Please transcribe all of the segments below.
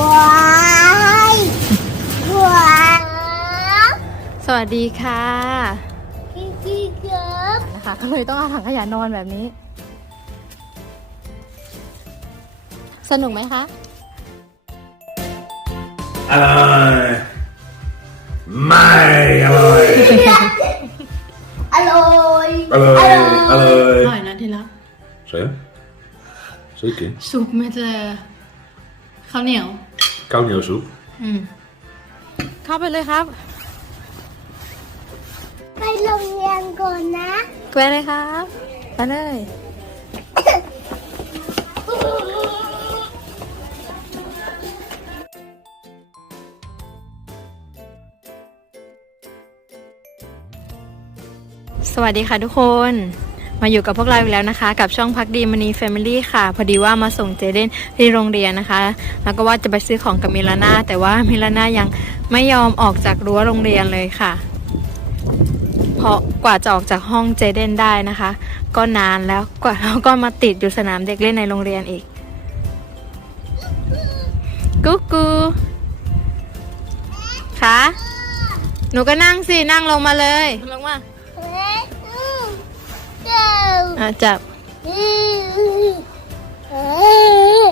ว้ายว้ายสวัสดีค่ะพี่พี่ครับนะคะก็เลยต้องเอาถังขยะนอนแบบนี้ สนุกไหมคะอร่อยไม่อร่อยอร่อยอร่อยอร่อยอร่อยนะที่รัก Zeg je? Zeker. ซุปเม็ดเลยข้าวเหนียว Koudmeelsoep. อืมเข้าไปเลยครับ ไปโรงเรียนก่อนนะไปเลยครับไปเลย สวัสดีค่ะทุกคน มาอยู่กับพวกเราอีกแล้วนะคะ กับช่องพักดีมณีแฟมิลี่ค่ะ พอดีว่ามาส่งเจเดนที่โรงเรียนนะคะ แล้วก็ว่าจะไปซื้อของกับมิลาน่าแต่ว่ามิลาน่ายังไม่ยอมออกจากรั้วโรงเรียนเลยค่ะ เพราะกว่าจะออกจากห้องเจเดนได้นะคะ ก็นานแล้วกว่าแล้วก็มาติดอยู่สนามเด็กเล่นในโรงเรียนอีกกุ๊กกูคะหนูก็นั่งสินั่งลงมาเลยลงมา อะจับอืมเอ๊ะ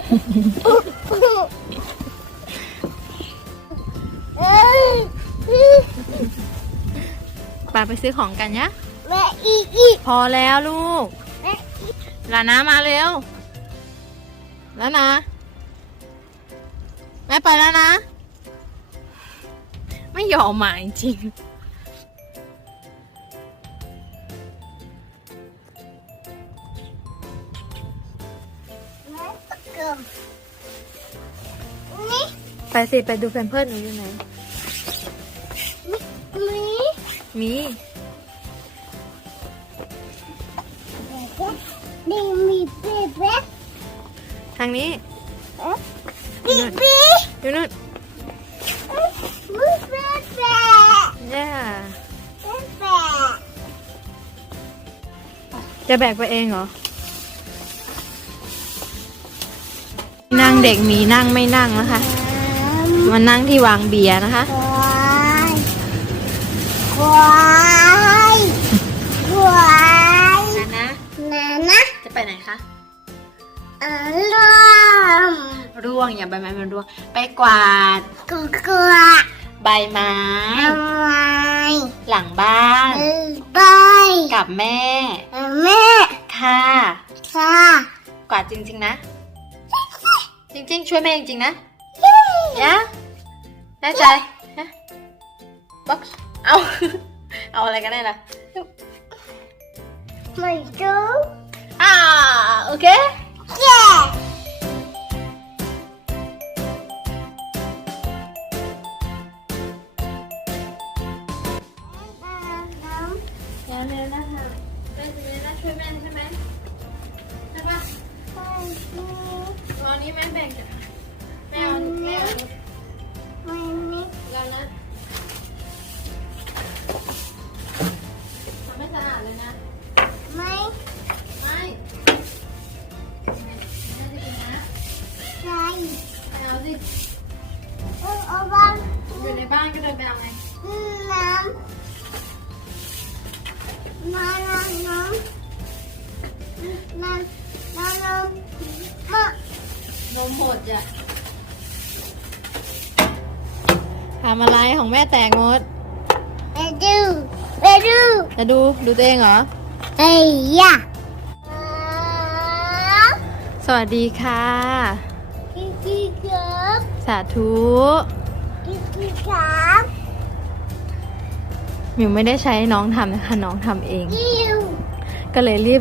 เอ๊ะปาไปซื้อของกันยะ แม่อีอีพอแล้วลูกลานามาเร็ว แล้วนะ แม่ไปแล้วนะ ไม่ยอมมาจริง ไปสิ ไปดูแฟนเพื่อนหนูอยู่ไหน มีมีนี่มีเป๊ะเป๊ะทางนี้ปีปีอยู่นู่นมีเป๊ะเป๊ะย่าเป๊ะเป๊ะจะแบกไปเองเหรอ นั่งเด็กมีนั่งไม่นั่งนะคะ มานั่งที่วางเบียร์นะคะ ควายควายควายนะนานะจะไปไหนคะอารมณ์ร่วงอย่าใบไม้มันร่วง ไปกวาดกุกกัวใบไม้ ทำไมหลังบ้านเออไปกับแม่เออแม่ค่ะค่ะกวาดจริง ๆ นะ จริง ๆ ช่วยแม่จริงๆนะ ยะแน่ใจฮะบ็อกเอา เอาอะไรกันได้ล่ะไม่ดูอ่า อยู่ในบ้านก็เดินไปเอาไงน้ำน้ำน้ำน้ำน้ำน้ำน้ำมะนมหมดจ้ะทำอะไรของแม่แตกหมดไปดูไปดูจะดูดูตัวเองเหรอเฮ้ยยะสวัสดีค่ะ พี่พี่ครับสาธุ มิวไม่ได้ใช้น้องทำนะคะ น้องทำเองยิวก็เลยรีบ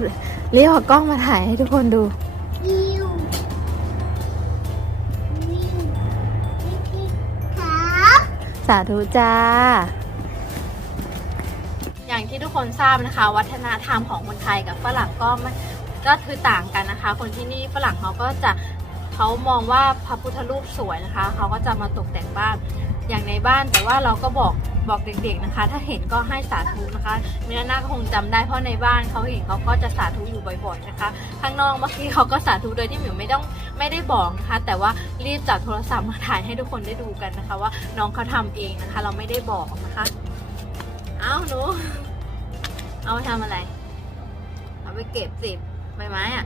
รีบเอากล้องมาถ่ายให้ทุกคนดูยิวยิวพี่พี่ครับสาธุจ้า อย่างที่ทุกคนทราบนะคะ วัฒนธรรมของคนไทยกับฝรั่งก็ไม่ก็คือต่างกันนะคะ คนที่นี่ฝรั่งเขาก็จะเขามองว่าพระพุทธรูปสวยนะคะ เขาก็จะมาตกแต่งบ้านอย่างในบ้านแต่ว่าเราก็บอก บอกเด็กๆนะคะ ถ้าเห็นก็ให้สาธุนะคะมินาน่าก็คงจำได้เพราะในบ้านเขาเห็นเขาก็จะสาธุอยู่บ่อยๆนะคะ ข้างนอกเมื่อกี้เขาก็สาธุโดยที่หมิวไม่ต้องไม่ได้บอกนะคะ แต่ว่ารีบจับโทรศัพท์มาถ่ายให้ทุกคนได้ดูกันนะคะ ว่าน้องเขาทำเองนะคะ เราไม่ได้บอกนะคะ เอาหนูเอาไปทำอะไร เอาไปเก็บสิใบไม้อะ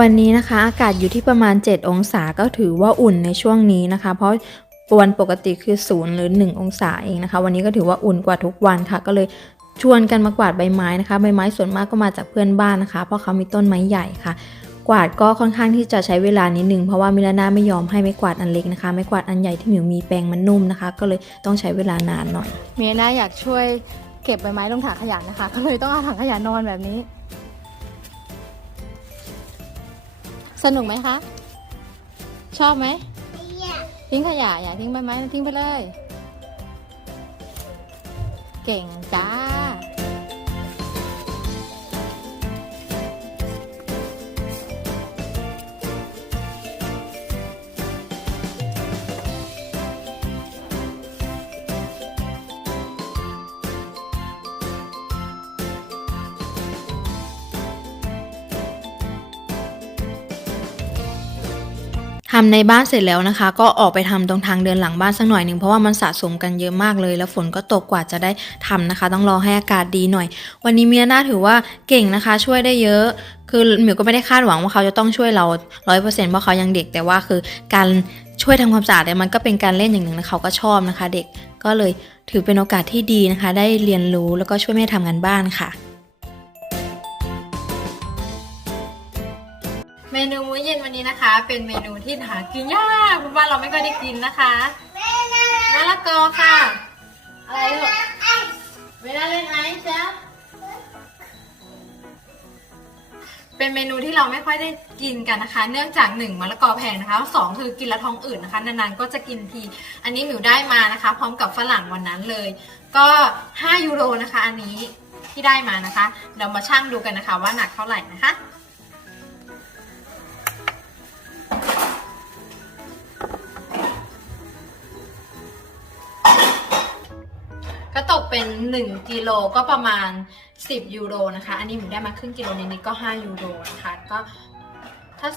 วันนี้นะคะอากาศอยู่ที่ประมาณ 7 องศาก็ถือว่าอุ่นในช่วงนี้นะคะ เพราะ วันปกติคือ0หรือ 1 องศาเองนะคะ วันนี้ก็ถือว่าอุ่นกว่าทุกวันค่ะ ก็เลยชวนกันมากวาดใบไม้นะคะ ใบไม้ส่วนมากก็มาจากเพื่อนบ้านนะคะ เพราะเขามีต้นไม้ใหญ่ค่ะ กวาดก็ค่อนข้างที่จะใช้เวลานิดนึงเพราะว่ามิลาน่าไม่ยอมให้ไม้กวาดอันเล็กนะคะ ไม้กวาดอันใหญ่ที่หมิวมีแปรงมันนุ่มนะคะ ก็เลยต้องใช้เวลานานหน่อย มิลานาอยากช่วยเก็บใบไม้ลงถังขยะนะคะ ก็เลยต้องเอาถังขยะนอนแบบนี้ สนุกไหมคะ ชอบไหม ทิ้งขยะอย่าทิ้งใบไม้ทิ้งไปเลย เก่งจ้า ทำในบ้านเสร็จแล้วนะคะ ก็ออกไปทำตรงทางเดินหลังบ้านสักหน่อยหนึ่งเพราะว่ามันสะสมกันเยอะมากเลย แล้วฝนก็ตกกว่าจะได้ทำนะคะ ต้องรอให้อากาศดีหน่อย วันนี้เมียน่าถือว่าเก่งนะคะ ช่วยได้เยอะ คือหมิวก็ไม่ได้คาดหวังว่าเขาจะต้องช่วยเราร้อยเปอร์เซ็นต์เพราะเขายังเด็กแต่ว่าคือการช่วยทำความสะอาดเนี่ยมันก็เป็นการเล่นอย่างหนึ่งนะเขาก็ชอบนะคะ เด็กก็เลยถือเป็นโอกาสที่ดีนะคะ ได้เรียนรู้แล้วก็ช่วยแม่ทำงานบ้านค่ะ เป็นเมนูที่หากินยากเพราะว่าเราไม่ค่อยได้กินนะคะมะละกอค่ะ อะไรลูกไม่ได้เล่นไอซ์จ้ะเป็นเมนูที่เราไม่ค่อยได้กินกันนะคะ เนื่องจากหนึ่งมะละกอแพงนะคะสองคือกินล้วท้องอืดนะคะนานๆก็จะกินที อันนี้หมิวได้มานะคะ พร้อมกับฝรั่งวันนั้นเลย ก็ 5 ยูโรนะคะ อันนี้ที่ได้มานะคะ เรามาชั่งดูกันนะคะว่าหนักเท่าไหร่นะคะ ก็ตกเป็น 1กิโลก็ประมาณ 10 ยูโรนะคะ อันนี้หมูได้มาครึ่งกิโลนิดๆก็ 5 ยูโรนะคะ ก็ถ้า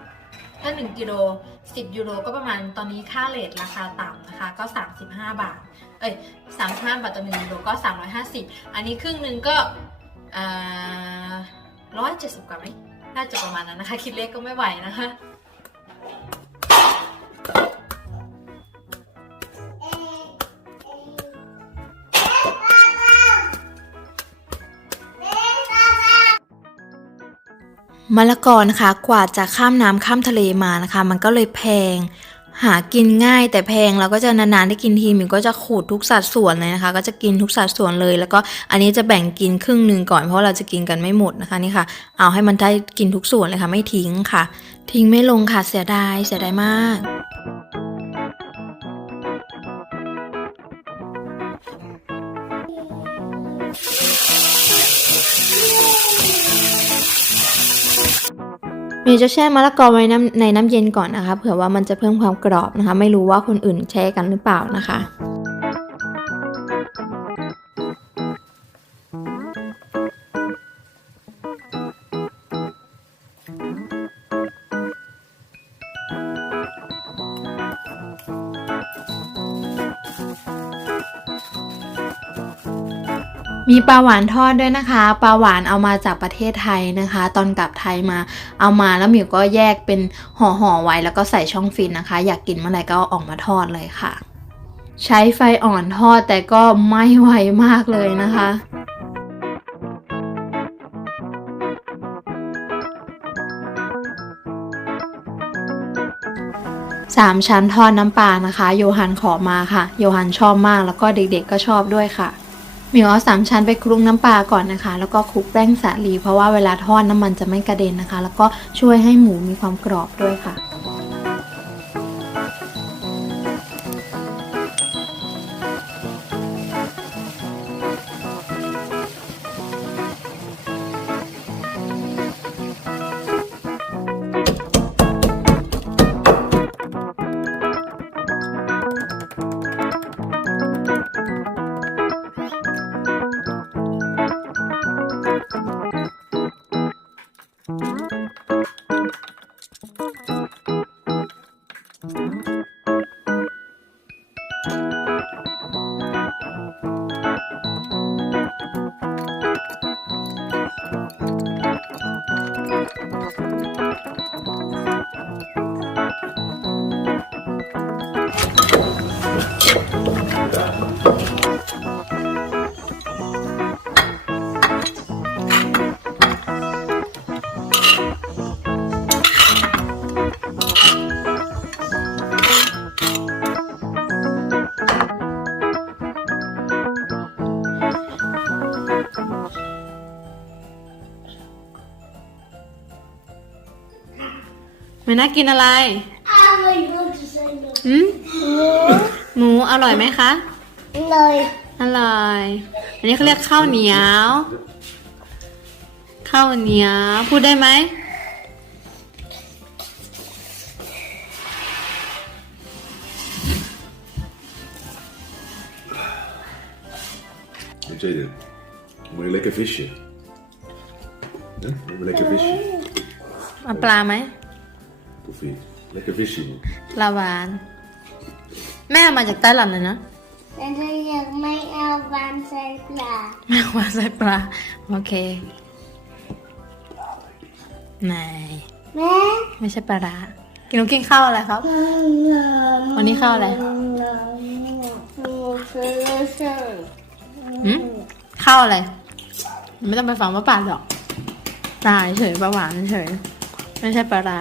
10 ถ้า 1กิโล10 ยูโรก็ประมาณตอนนี้ค่าเลทราคาต่ำนะคะ ก็ 35 บาท เอ้ย 35 บาทต่อ1ยูโรก็ 350 อันนี้ครึ่งหนึ่งก็อ่า170กว่าไหมน่าจะประมาณนั้นนะคะ คิดเลขก็ไม่ไหวนะคะ มะละกอนะคะกว่าจะข้ามน้ำข้ามทะเลมานะคะ มันก็เลยแพง หากินง่ายแต่แพงเราก็จะนานๆได้กินทีมิวก็จะขูดทุกสัดส่วนเลยนะคะ ก็จะกินทุกสัดส่วนเลย แล้วก็อันนี้จะแบ่งกินครึ่งหนึ่งก่อนเพราะเราจะกินกันไม่หมดนะคะนี่ค่ะ เอาให้มันได้กินทุกส่วนเลยค่ะ ไม่ทิ้งค่ะ ทิ้งไม่ลงค่ะเสียดายเสียดายมาก เมย์จะแช่มะละกอไว้น้ำในน้ำเย็นก่อนนะคะ เผื่อว่ามันจะเพิ่มความกรอบนะคะ ไม่รู้ว่าคนอื่นแช่กันหรือเปล่านะคะ มีปลาหวานทอดด้วยนะคะ ปลาหวานเอามาจากประเทศไทยนะคะ ตอนกลับไทยมาเอามาแล้วหมิวก็แยกเป็นห่อห่อๆไว้แล้วก็ใส่ช่องฟินนะคะ อยากกินเมื่อไหร่ก็ออกมาทอดเลยค่ะ ใช้ไฟอ่อนทอดแต่ก็ไม้ไวมากเลยนะคะสามชั้นทอดน้ำปลานะคะ โยฮันขอมาค่ะ โยฮันชอบมากแล้วก็เด็กๆก็ชอบด้วยค่ะ หมิวเอาสามชั้นไปคลุกน้ำปลาก่อนนะคะ แล้วก็คลุกแป้งสาลีเพราะว่าเวลาทอดน้ำมันจะไม่กระเด็นนะคะ แล้วก็ช่วยให้หมูมีความกรอบด้วยค่ะ มันน่ากินอะไร I want to say no. อืมหมูอร่อยไหมคะ No. อร่อย อันนี้เขาเรียกข้าวเหนียว ข้าวเหนียว พูดได้ไหม Hey Jaden, wil je lekker visje? Ja, wil je lekker visje? เอา ปลาไหม Of niet? Lekker visje man. ปลาหวานแม่มาจากไต้หวันเลยนะ En dan zeg mij al van zijn klaar. แม่ว่าใส่ปลา โอเค ไหน Nee? ไม่ใช่ปลาร้ากินน้องกินข้าวอะไรครับ วันนี้ข้าวอะไรหืมข้าวอะไร ไม่ต้องไปฟังว่าปลาหรอกปลาเฉยปลาหวานเฉย ไม่ใช่ปลาร้า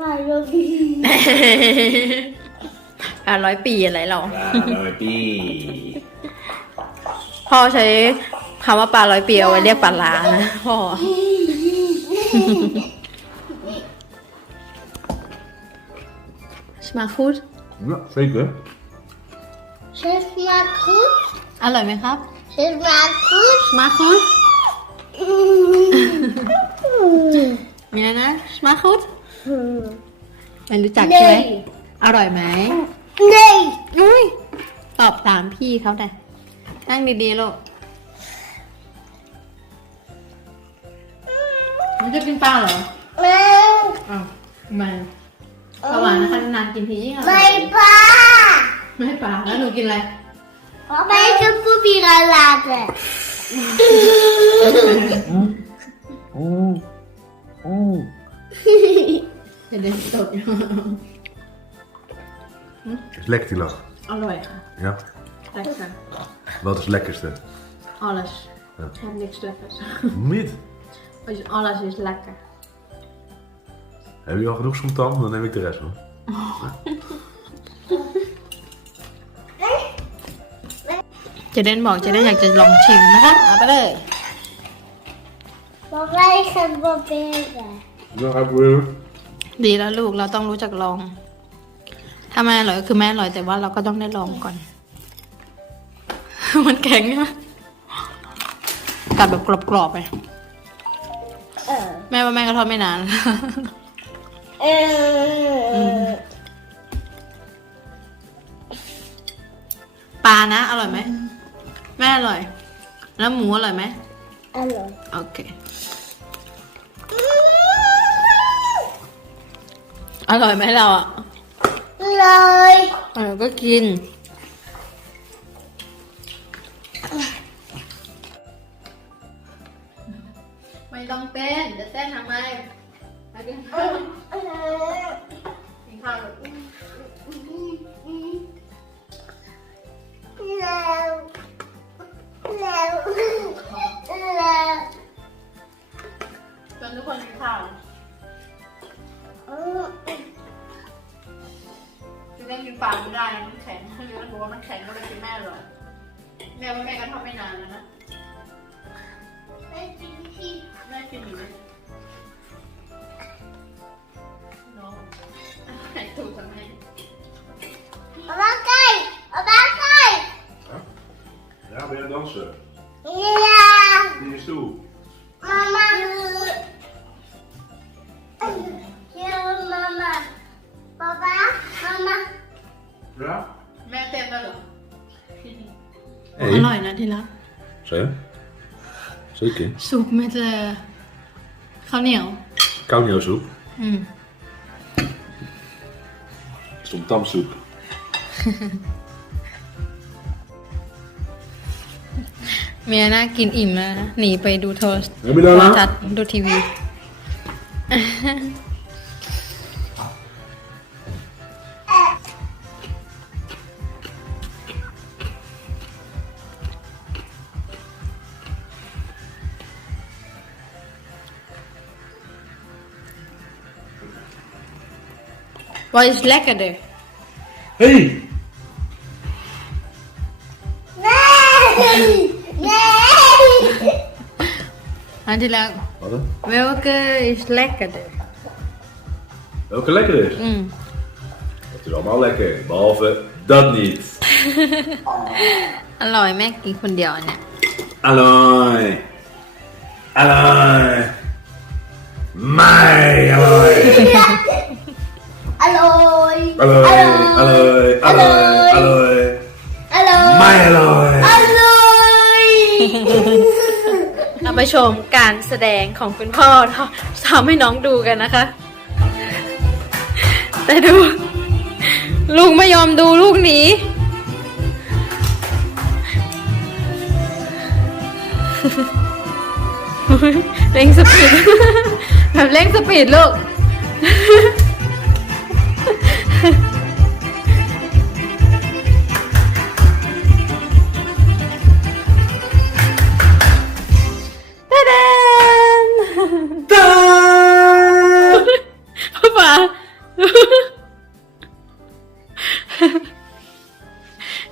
ปลาร้อยปีอะไรหรอ Ah, Pi. พ่อใช้คำว่าปลาร้อยปีเอาไว้เรียกปลาร้านะพ่อสมาคุด Ja, zeker. Ze smaakt goed. อร่อยไหมครับ Ze smaakt goed. สมาคุดมีอะไรนะส มาคุดไม่รู้จักใช่ไหมอร่อยไหม Nee. อุ้ยตอบตามพี่เขาแต่นั่งดีๆลูกมันจะกินปลาเหรอ Nee. อ้าวไมปลาหวานนะคะนานๆกินทียิ่งอร่อย Mijn pa. ไม่ปลาแล้วหนูกินอะไร Papa heeft een poepie gaan laten. Oh. เดี๋ยวเดี๋ยวตด Is lekker die lach. อร่อยค่ะ Ja. แต่ค่ะ Wat is het lekkerste? alles Ja. ik heb niks lekkers Niet. Dus alles is lekker Heb je al genoeg somtam? Dan neem ik de rest hoor. เจะเด่นบอกเจะเด่นอยากจะลองชิมนะคะเอาไปเลย Papa, ik ga het proberen. Dan ga ik weer. ดีแล้วลูกเราต้องรู้จักลอง ถ้าไม่อร่อยก็คือไม่อร่อยแต่ว่าเราก็ต้องได้ลองก่อน มันแข็งใช่ไหมกัดแบบกรอบๆไป Uh. แม่ว่าแม่ก็ทอดไม่นาน Uh. ปลานะ อร่อยไหมแม่อร่อย แล้วหมูอร่อยไหม Hallo. โอเค อร่อยไหมเราอะ Leuk. เออก็กิน ไม่ต้องเต้นจะเต้นทำไมไปกินข้าวกินข้าว Leuk. Leuk. Leuk. จนทุกคนกินข้าว จะเล่นกินปลาไม่ได้นะมันแข็งถ้าเลี้ยงบอกว่ามันแข็งก็เลยกินแม่เลยแม่ว่าแม่ก็ทำไม่นานแล้วนะแม่กินอยู่ไหมน้องให้ถูกทำไม Papa, kijk. Papa, kijk. Ja, ben je aan het dansen? Ja. In je stoel. Hey. อร่อยนะที่รัก Zeg. Zeker. ซุปเม็ดเลยข้าวเหนียว Koudnieuwsoep. อืม Somtamsoep. เมียน่ากินอิ่มแล้วนะหนีไปดูโทรเฮ้ยไม่ได้โทนะรทัศน์ดูทีวี Wat is lekkerder? Hey! Nee. Nee. อันที่แล้ว Wat dan? welke is lekkerder Welke lekker is? อืม Het is allemaal lekker, behalve dat niet. อร่อยแม่กินคนเดียวอันเนี่ย Alloy. Alloy. Mij, alloy. อร่อย Alloy, alloy, alloy, alloy. อร่อย Mij, alloy. อร่อยเราไปชมการแสดงของคุณพ่อทำให้น้องดูกันนะคะ แต่ดู ลูกไม่ยอมดูลูกหนีเร่งสปีดแบบเร่งสปีดลูก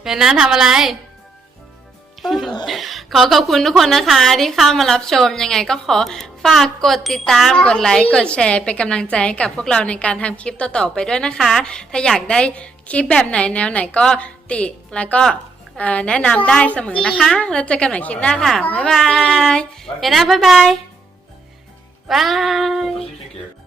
เบนน่าทำอะไร ขอขอบคุณทุกคนนะคะ ที่เข้ามารับชมยังไงก็ขอฝากกดติดตามกดไลค์กดแชร์เป็นกำลังใจให้กับพวกเราในการทำคลิปต่อๆไปด้วยนะคะ ถ้าอยากได้คลิปแบบไหนแนวไหนก็ติแล้วก็เอ่อแนะนำได้เสมอนะคะ แล้วเจอกันใหม่คลิปหน้าค่ะ บ๊ายบายเบนน่าบ๊ายบายบาย